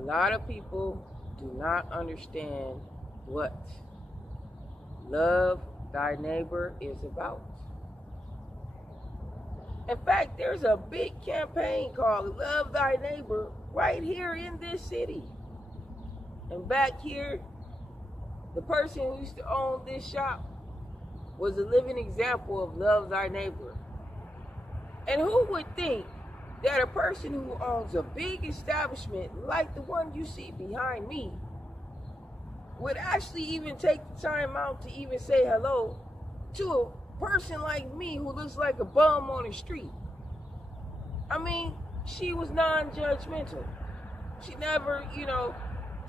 A lot of people do not understand what love thy neighbor is about. In fact, there's a big campaign called Love Thy Neighbor right here in this city. And back here, the person who used to own this shop was a living example of love thy neighbor. And who would think that a person who owns a big establishment like the one you see behind me would actually even take the time out to even say hello to a person like me who looks like a bum on the street? I mean, she was non-judgmental. She never,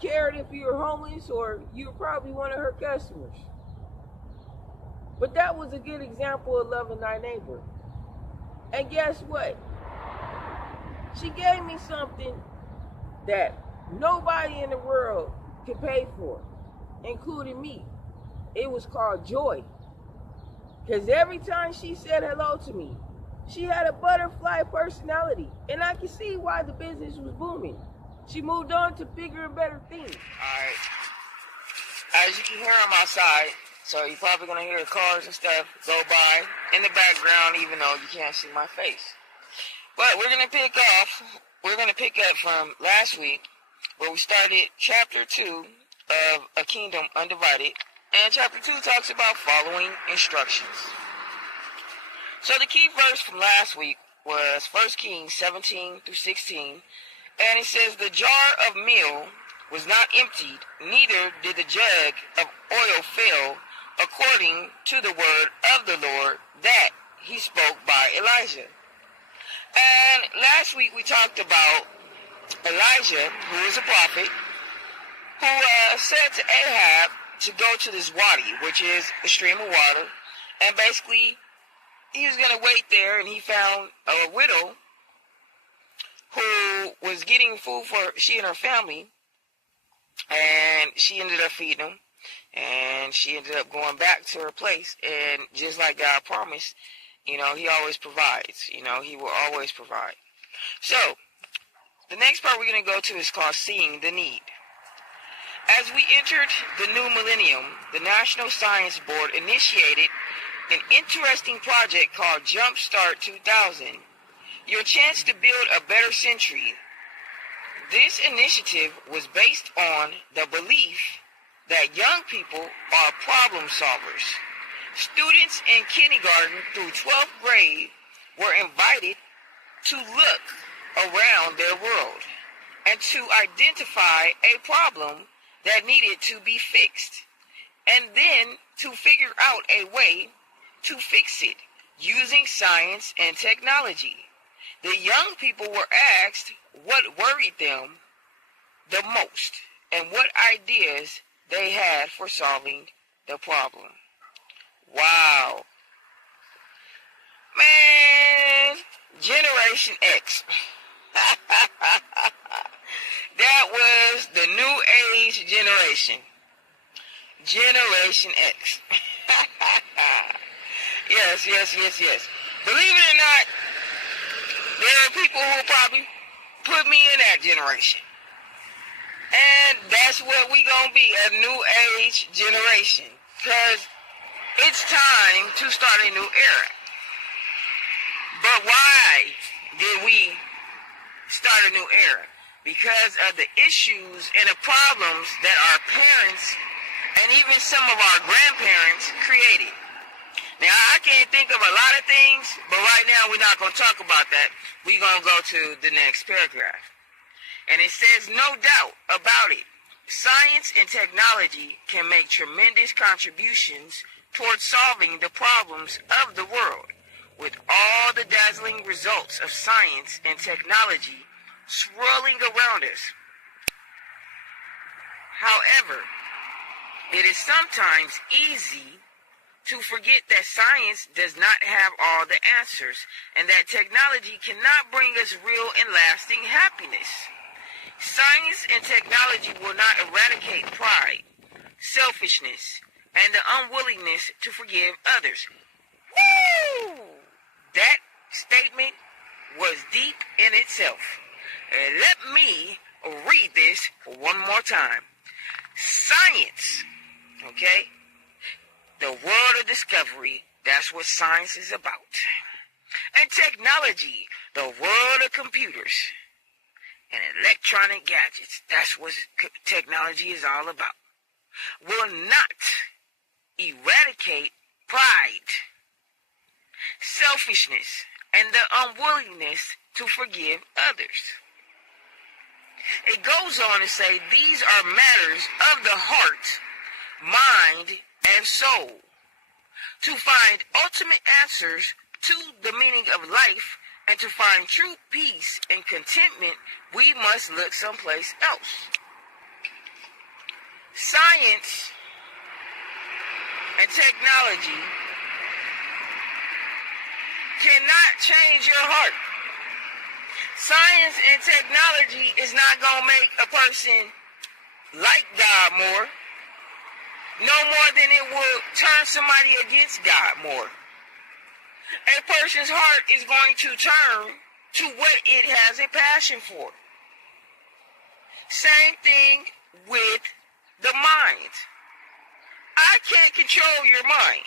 cared if you were homeless or you were probably one of her customers. But that was a good example of loving thy neighbor. And guess what? She gave me something that nobody in the world could pay for, including me. It was called joy. Because every time she said hello to me, she had a butterfly personality. And I could see why the business was booming. She moved on to bigger and better things. Alright. As you can hear, I'm outside. So you're probably going to hear cars and stuff go by in the background, even though you can't see my face. But we're going to pick up from last week, where we started chapter 2 of A Kingdom Undivided. And chapter 2 talks about following instructions. So the key verse from last week was 1 Kings 17 through 16. And it says, the jar of meal was not emptied, neither did the jug of oil fail, according to the word of the Lord that he spoke by Elijah. And last week we talked about Elijah, who is a prophet, who said to Ahab to go to this wadi, which is a stream of water, and basically he was going to wait there, and he found a widow who was getting food for she and her family, and she ended up feeding them, and she ended up going back to her place. And just like God promised, he always provides. He will always provide. So the next part we're going to go to is called Seeing the Need. As we entered the new millennium, the National Science Board initiated an interesting project called Jumpstart 2000, your chance to build a better century. This initiative was based on the belief that young people are problem solvers. Students in kindergarten through 12th grade were invited to look around their world and to identify a problem that needed to be fixed, and then to figure out a way to fix it using science and technology. The young people were asked what worried them the most and what ideas they had for solving the problem. Wow. Man, Generation X. That was the new age generation. Generation X. Yes. Believe it or not, there are people who probably put me in that generation. And that's what we gonna be, a new age generation. Because it's time to start a new era. But why did we start a new era? Because of the issues and the problems that our parents and even some of our grandparents created. Now, I can't think of a lot of things, but right now we're not going to talk about that. We're going to go to the next paragraph. And it says, no doubt about it, science and technology can make tremendous contributions towards solving the problems of the world. With all the dazzling results of science and technology swirling around us. However, it is sometimes easy to forget that science does not have all the answers and that technology cannot bring us real and lasting happiness. Science and technology will not eradicate pride, selfishness, and the unwillingness to forgive others. Woo! That statement was deep in itself. Let me read this one more time. Science, okay? The world of discovery, that's what science is about. And technology, the world of computers and electronic gadgets, that's what technology is all about, will not eradicate pride, selfishness, and the unwillingness to forgive others. It goes on to say these are matters of the heart, mind, and soul. To find ultimate answers to the meaning of life and to find true peace and contentment, we must look someplace else. Science and technology cannot change your heart. Science and technology is not going to make a person like God more, no more than it will turn somebody against God more. A person's heart is going to turn to what it has a passion for. Same thing with the mind. I can't control your mind.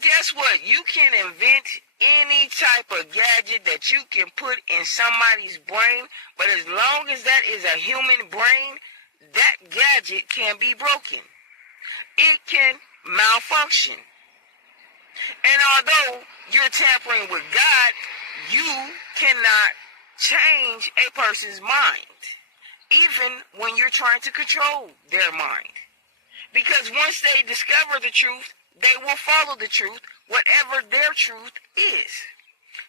Guess what? You can invent any type of gadget that you can put in somebody's brain, but as long as that is a human brain, that gadget can be broken. It can malfunction. And although you're tampering with God, you cannot change a person's mind, even when you're trying to control their mind. Because once they discover the truth, they will follow the truth, whatever their truth is.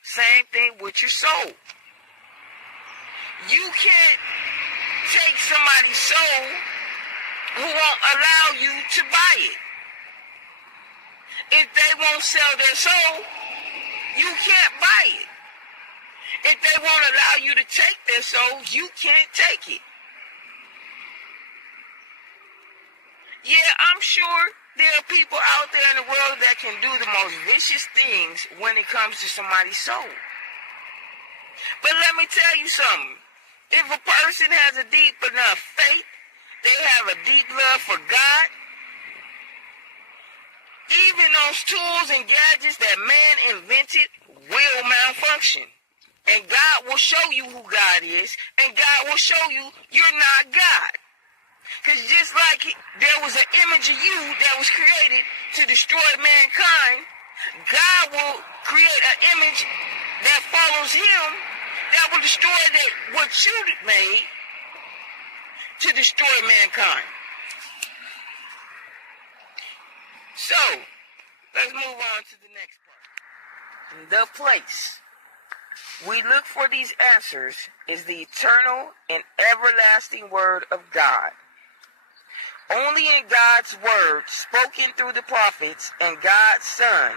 Same thing with your soul. You can't take somebody's soul who won't allow you to buy it. If they won't sell their soul, you can't buy it. If they won't allow you to take their soul, you can't take it. Yeah, I'm sure there are people out there in the world that can do the most vicious things when it comes to somebody's soul. But let me tell you something. If a person has a deep enough faith, they have a deep love for God, even those tools and gadgets that man invented will malfunction. And God will show you who God is, and God will show you you're not God. Because just like there was an image of you that was created to destroy mankind, God will create an image that follows him that will destroy what you made to destroy mankind. So, let's move on to the next part. The place we look for these answers is the eternal and everlasting Word of God. Only in God's Word, spoken through the prophets and God's Son,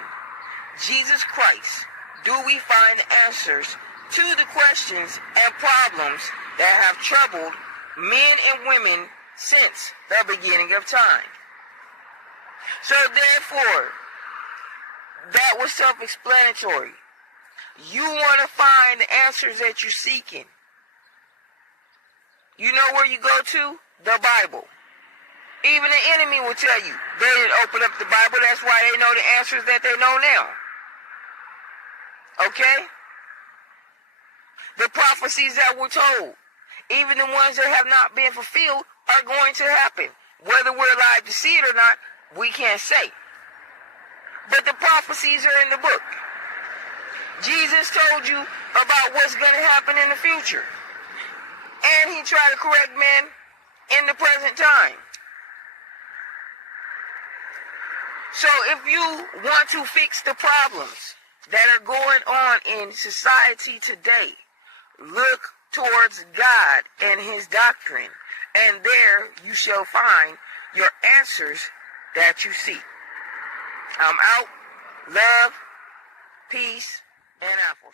Jesus Christ, do we find answers to the questions and problems that have troubled men and women since the beginning of time. So therefore, that was self-explanatory. You want to find the answers that you're seeking. You know where you go to? The Bible. Even the enemy will tell you. They didn't open up the Bible. That's why they know the answers that they know now. Okay? The prophecies that were told, even the ones that have not been fulfilled, are going to happen. Whether we're alive to see it or not, we can't say. But the prophecies are in the book. Jesus told you about what's going to happen in the future. And he tried to correct men in the present time. So if you want to fix the problems that are going on in society today, look towards God and his doctrine, and there you shall find your answers that you seek. I'm out. Love, peace, and Afro.